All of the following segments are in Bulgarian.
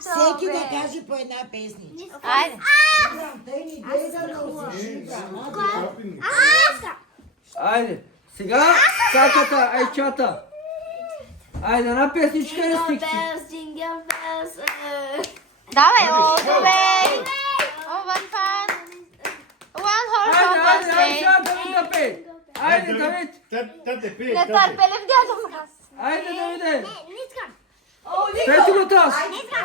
Всеки да каже по една песничка. Айде. Айде. Сега цаката, айчата. Айде, една песничка и стихче. Давай, all the way. Oh, one fun. One horse Айде, open айде, sleigh. айде, Давид да пее. Айде, Давид. Не търпелив дядо. Айде, Давиде. Пети го таз.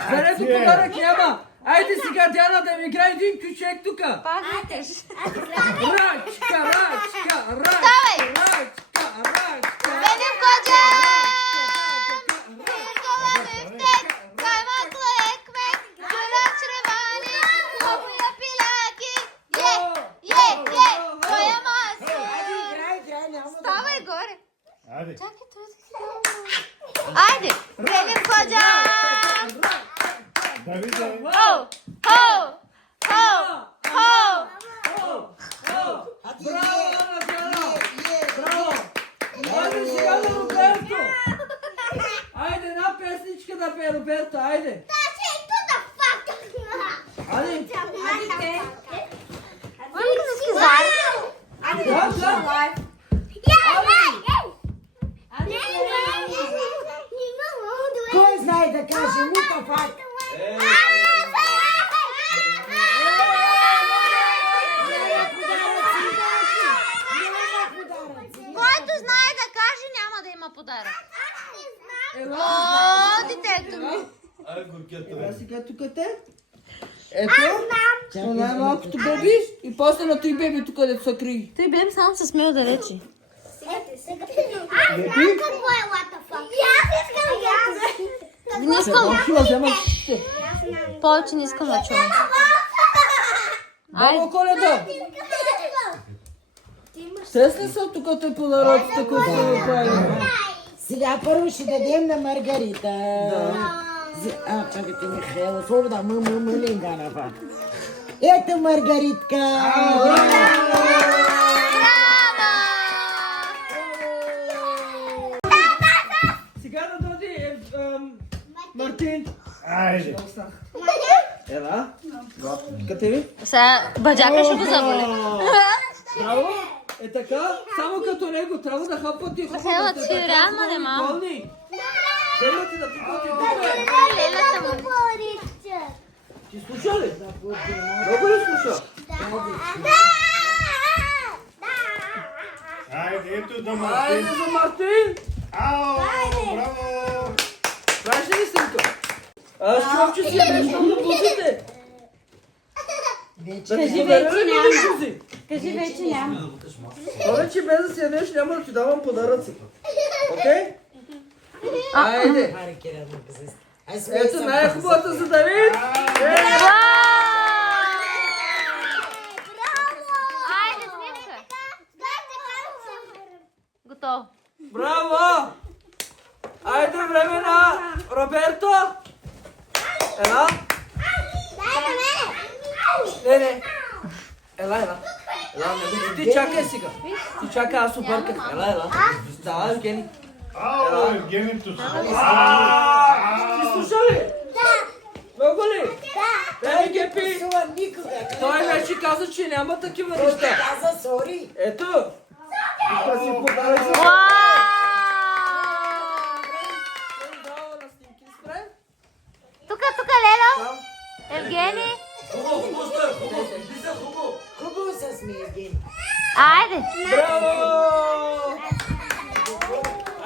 Зарето подарък няма. Айде сега, Диана, да ми играе един кючек тука. Пак викаш. Рачка, рачка, рачка, Давай. рачка, рачка. Benim kocam bir kova müftek, kaymaklı ekmek, güllaç revani, kapıya pilaki, ye, doyamazsın. Ставай горе. Чакай, този Айде, benim kocam. Ho, ho, ho, ho. Браво, Ана, Диана. Браво. Айде сега да Роберто. Айде, една песничка да пее Роберто, айде. Айде. Върнка да сказали. подарък. Ела. О, детето ми. Сега си като къде? Ето. На най-малкото беби и после на той бебито, където се крие. Той бебе само се смея да рече. Не искам. Повече не искам да чувам. Баба Коледа! Сес ли са тук те подаръците, които са ви правили? Сега първо ще дадем на Маргарита. Чакайте, Михаела, свобода, мълинга на пак. Ето Маргаритка! Сега да дойде Мартин. Айде. Ела. Къде ви? Сега баджака ще го заболи. Браво. Е така, само като него, трябва да хапате хубаво. Михаела, ти реално не мама. Пълни. Даймате да пипате добре. Лелята му. Ти слуша ли? Много ли слуша? Айде, ето да Айде Мартин. за Мартин. Ау, браво. Знаеш ли синко? Аз чувам, че си нещо на бузите. Да ти подаря ли ми бузи? Кажи вече няма. Добре, че без да си ядеш, няма да ти давам подаръци. Окей? Айде. Ето най-хубавата за Давид. Айде, снимка. Готово. Браво! Айде, време на Роберто. Ела. Не. Ела. Ела, ти чакай сега. Ти чакай, аз обърках. Ела. Да, Евгений. Ау, Евгенито си. Ти слуша ли? Много ли? Ей, Гепи! Той вече каза, че няма такива неща. Каза, сори. Ето! Тук си подарък за... Тук, Лело. Там. Евгений. Хубаво се смее, Евгений. Айде. Браво!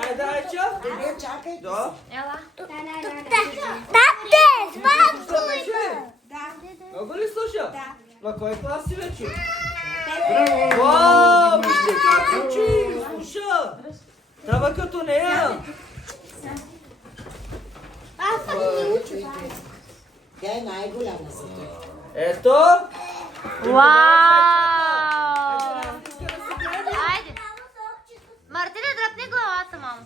Айде, Айча. Добре, чакай. Да. Ела. Слуша вече? Много ли слуша? На кой клас си вече? Вау, вижте как учи! Слуша! Трябва като нея. Тя е най-голяма за това. Ето! Вау! Айде. Мартина, дръпни главата, мамо.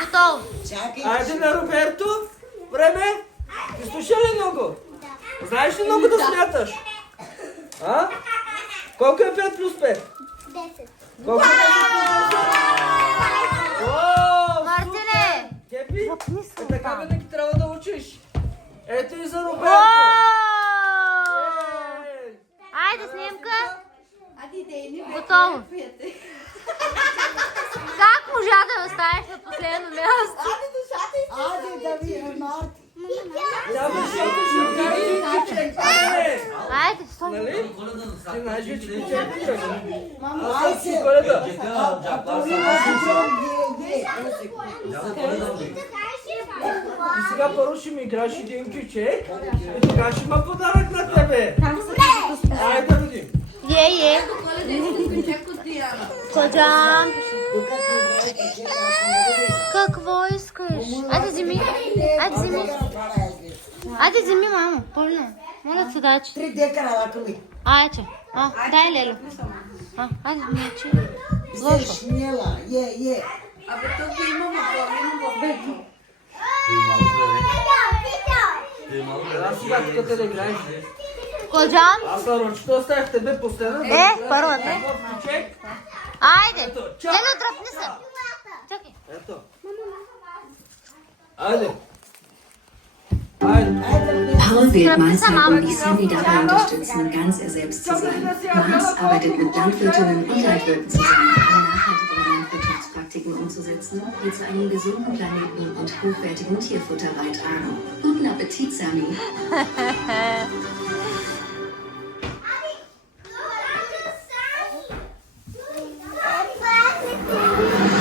Готово. Чакай. Айде на Роберто. Време. Ти слуша ли много? Знаеш ли много да смяташ? А? Колко е 5 плюс 5? 10. Колко е 10 плюс 10? Уау! Мартине. Кепи? Е, така винаги трябва да учиш. Ето и за Роберто. Вау! Ей! Айде, снимка. Готово. Как можа да ме оставиш на последно място? Айде да ви Марти. Тя защото ще кажи, че чекаме. Айде, стой. Нали? Ти знаеш, че ти чекаш. Ай се. Коледа. И сега първо ще ми играш един кючек и тогава ще има подарък на тебе. Айде да видим. Е. Коджан. Какво искаш? Айде, вземи. Айде, вземи, мамо. Больно. Моля се, дай, че. 3 декара лака ми. Айде. Дай, Лело. Айде, мечи. Злошо. Шмела. Е. Аз сега тук те да играеш. Коджан. Аз на ръчето оставях тебе последно. Първата. Кючек. Айде. Ето, чак. Лело, дръпни се. Чакай. Ето. Айде. Айде. Paul Wildmeister und die Sandy dabei unterstützen, ganz er selbst zu sein. Mars arbeitet mit Landwirtinnen und Landwirten zusammen, um nachhaltigere Landwirtschaftspraktiken umzusetzen, die zu einem gesunden Planeten und hochwertigem Tierfutter beitragen. Guten Appetit, Sami! Daddy,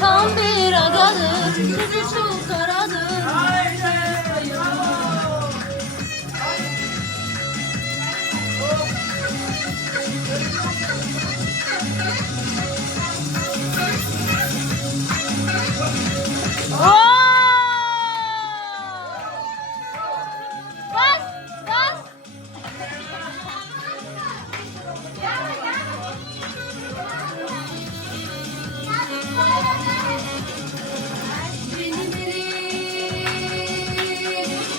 Tam bir agadır, yüzü çok karadır. Bas, bas. Benim elim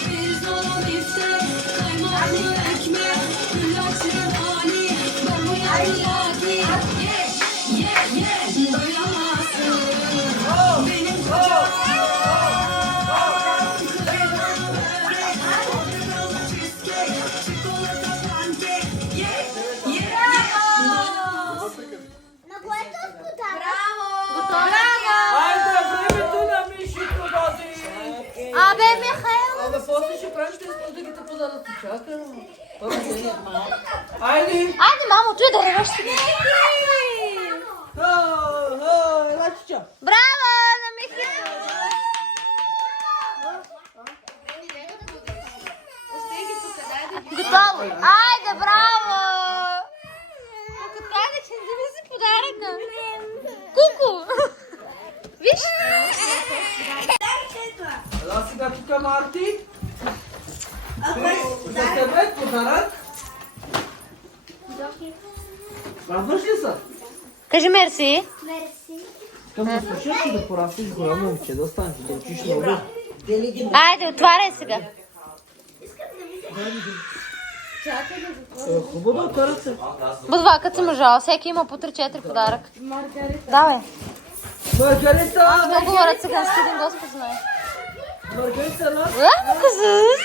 bir zola biftek, kaymaklı ekmek, güllaçlı hali, bambaşka yaki. Doyamazsın benim kocam. Cheesecake, çikolata pancake. Айде, времето на Мишито води. Абе, Михаил. Абе, после ще правим тест, да ги те подарат. Чакай. Айде. Айде, мамо, той да ревеш сега. Ела, чичо. Браво на Михаил. Готово. Айде, браво. Ако каже, че не вземи си подаръка. Куку. Виж? Ела сега тук, Марти. За тебе подарък. Радваш ли се? Кажи мерси. Искам да слушаш и да пораснеш голямо момче, да станеш, да учиш много. Айде, отваряй сега. Хубаво да отварят се. Будва, като си мъжал, всеки има по 3-4 подарък. Давай. Маргарита! Аз много говоря цигански, един доста знае. Маргарита, на! Казус.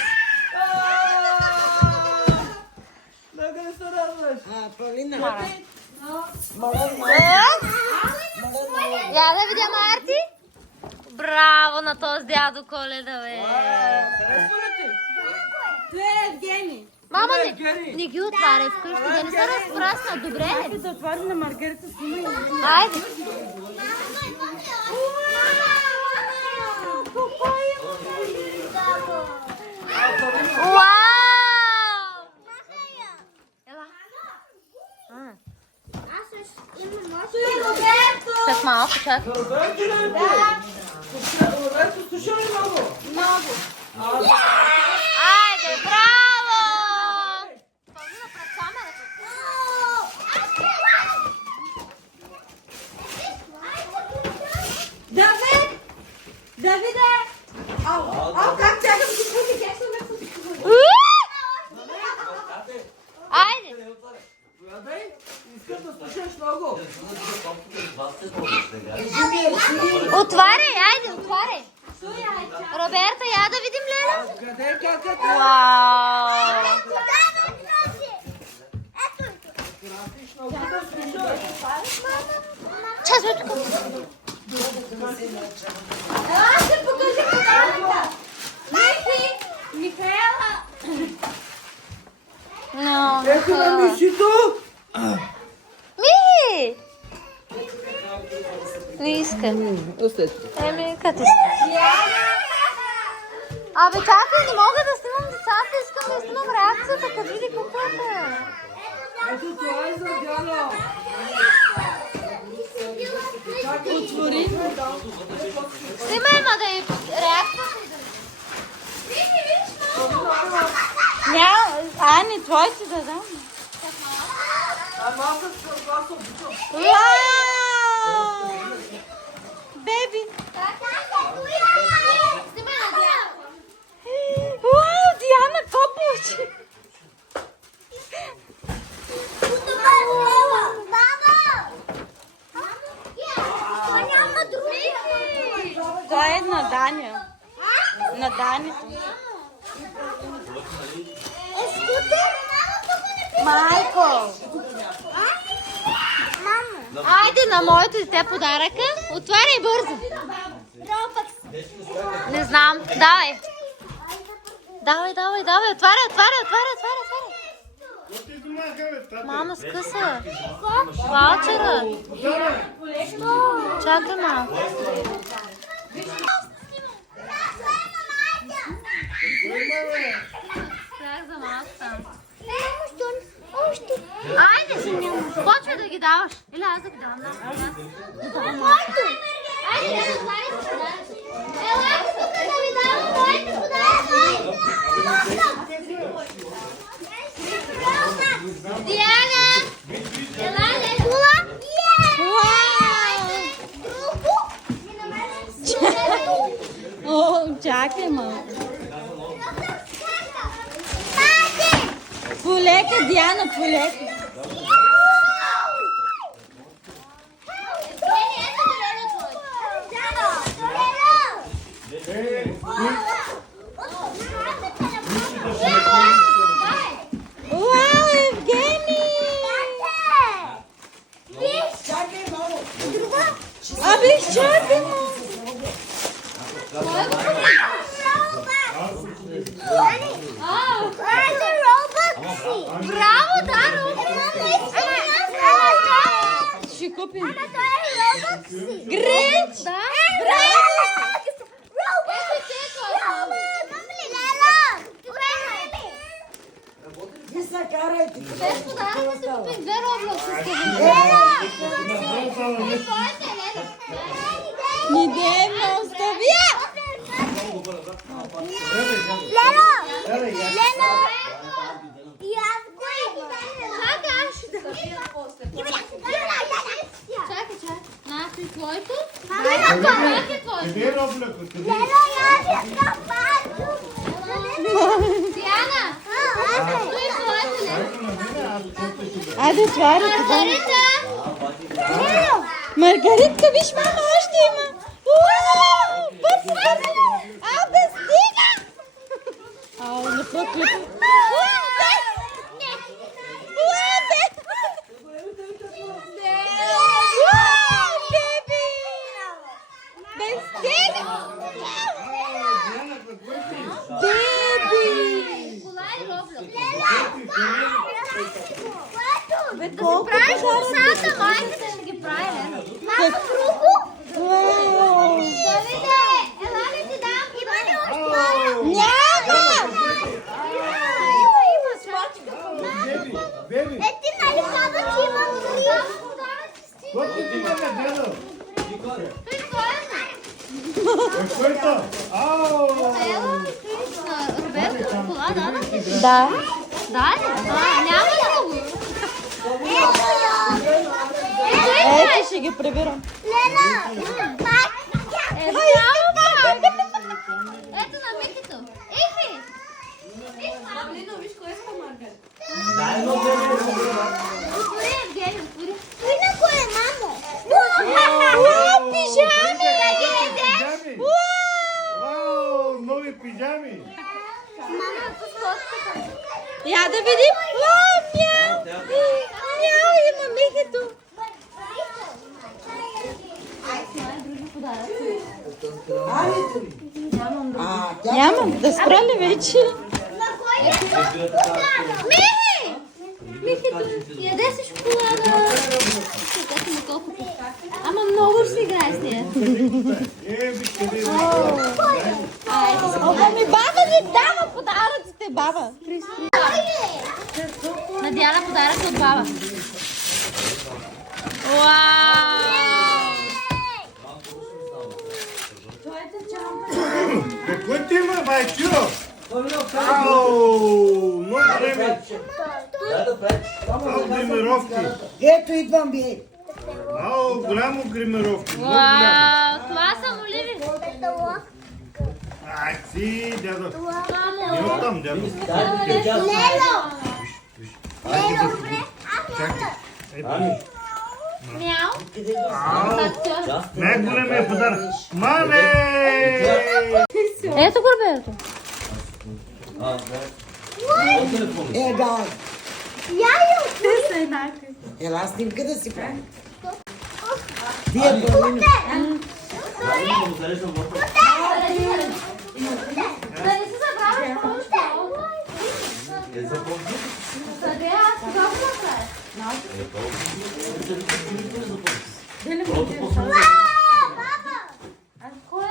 Нека не се радваш. Павлина. Я да видя Марти. Браво на този дядо Коледа, бе. Харесва ли ти? Мама, Гери. не ги отваряй вкъщи, да не се разпраснат, добре ли? Да отвори на Маргарита снима. Айде. Уау! Ела. След малко, чакай. Роберто ли е? Роберто, слуша ли много? Айде, браво! Павлина, пред камерата. Давиде! Как чакам да слуша кексове? Айде. Гледай, искам да слушаш много. Отваряй, айде, отваряй. Роберта, я да видим Леля. Гледай как е. Вау! Чакай, сме тук. Ще покажи подаръка! Михаела! Но, Ето на Мишито. Ми! Не иска. Усетите. Еми, като иска. Абе, чакай, не мога да снимам децата, искам да снимам реакцията, като види куклата. Ето това е за дядо. Отвори. Снимай, ма да и реакцията. Няма, Ани, твой си да дам. А малко с това се обичам. Вау! Беби. Вау, Диана, какво получи? Това е на Даня. На Данито. Майко! Айде на моето дете подаръка. Отваряй бързо. Не знам. Давай. Давай. Отваряй. Оти дома, бе, тате. Мама, скъса. Ваучера. Чакай малко. Бях за малко там. Айде! Почвай да ги даваш. Или аз да ги давам. Да давам малко. Диана! О, чакай малко. Полека, Диана, полека. Уау, Евгений! Абе, чакай малко. Браво, да, Ще купим. Гринч! Да. Ви се карайте. Без подарък да си купих 2 Роблокса. Не дей ме остави! Чакай. Наши твоето? Къде е Роблеко? Къде? Диана! Той е твоето, не? Айде, отваряйте. Маргарита! Маргаритка, виж, мама, още има. Уау! Бързо! Абе, стига! Ау, не проклепа. Кола и Роблокс. Да си правиш косата, майката ще ги прави, не? Беби, колко ти имаме, дедо? Кой то? Ау! Роберто, кола дадох ли? Да. Да ли? Няма много. Ето, ще ги прибирам. Ето на Микито. Ехи! Виж кое са, Маргарита. Отвори, Евгений, отвори. Пижами! Вау, нови пижами! Я да видим. Вау, мяу! Мяу, има Михито. Нямам, да спра ли вече? Михи! Михито, яде си шоколада. Ама много ще си играе с нея. Виж къде е. Ама ми баба ни дава подаръците, баба. На Диана подарък от баба. Вау! Какво ти има, майчио? Ау, много време. Ау, гримировки. Ето идвам, бе. Ау, голямо гримировки. Много голямо. Вау! Това са моливи. Ай, си, дядо. Не оттам, дядо. Чакай. Ето. Мяу. Най-големия подарък. Мале! Ето го, Роберто. Дай. Ела снимка да си прави. Вие пълнина. Да не се забравя просто. Къде аз сега го направя? Аз кой е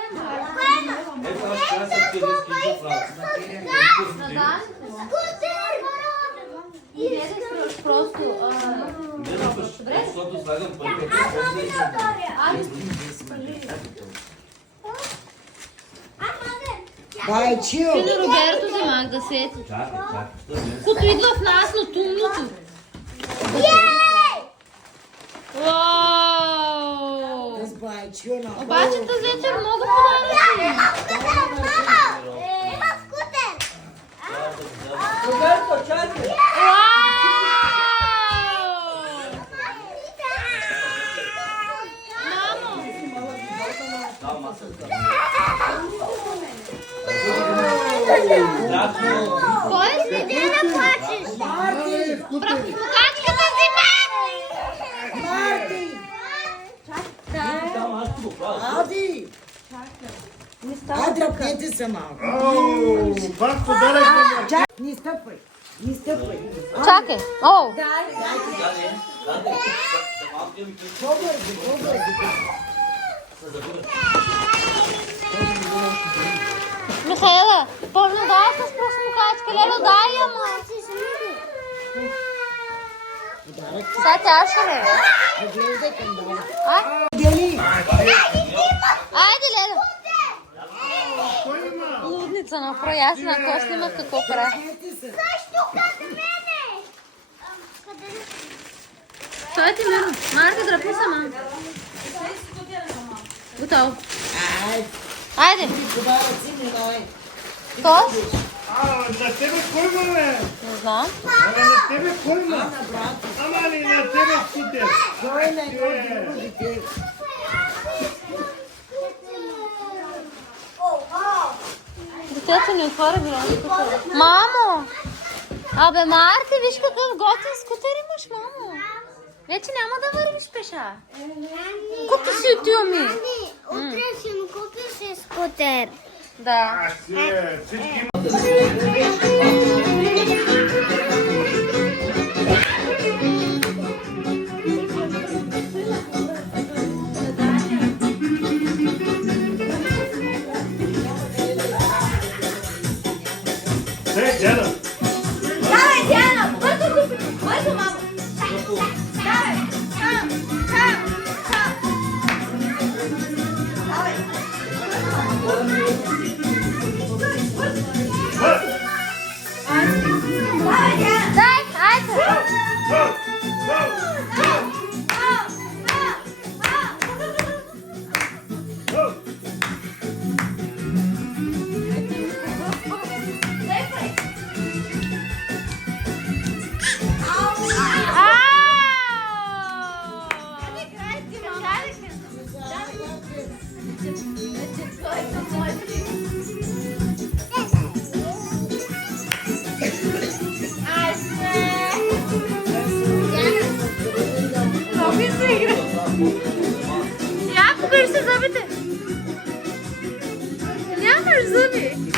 просто. Защото слагам парите. Байчил. Фили Роберто за Магда Сети. Като идва в нас, но тумното. Вау! С байчил на Обаче тази вечер много подаръци. Роберто, чакай! Кой си? Ти да плачеш? Покачката си Марти! Ади! Ай, дръпнете се малко. Ау, пак подарък на Марти. Не стъпвай. Не стъпвай. Чакай. О! По-бързо, по-бързо. Михаела, помня дай с просмукачка. Лело, дай я, ма. Сега тя ще лело. Гледай към дала. Ай, Дели! айде, Лело. Кой има? Лудница направи. Аз на кой снимах какво прави. Той ти мирно. Марта, дръпни се, мама. Готово. Ай, Айде. подаръци ми дай. Тост? На тебе кой има, бе? Не знам. На тебе кой има? На брат. Ама ли на тебе скутер? Кой не кой друго дете? Детето ни отвори билонското. Мамо! Абе, Марти, виж какъв готин скутер имаш, мамо. Вече няма да вървиш пеша. Купи си отиваме. Утре ще ми купиш скутер. Да. Всички дядо. Давай, Диана, бързо купи. Бързо, мамо. Давай. Дай, айде. Я покажи се зъбите. Нямаш зъби.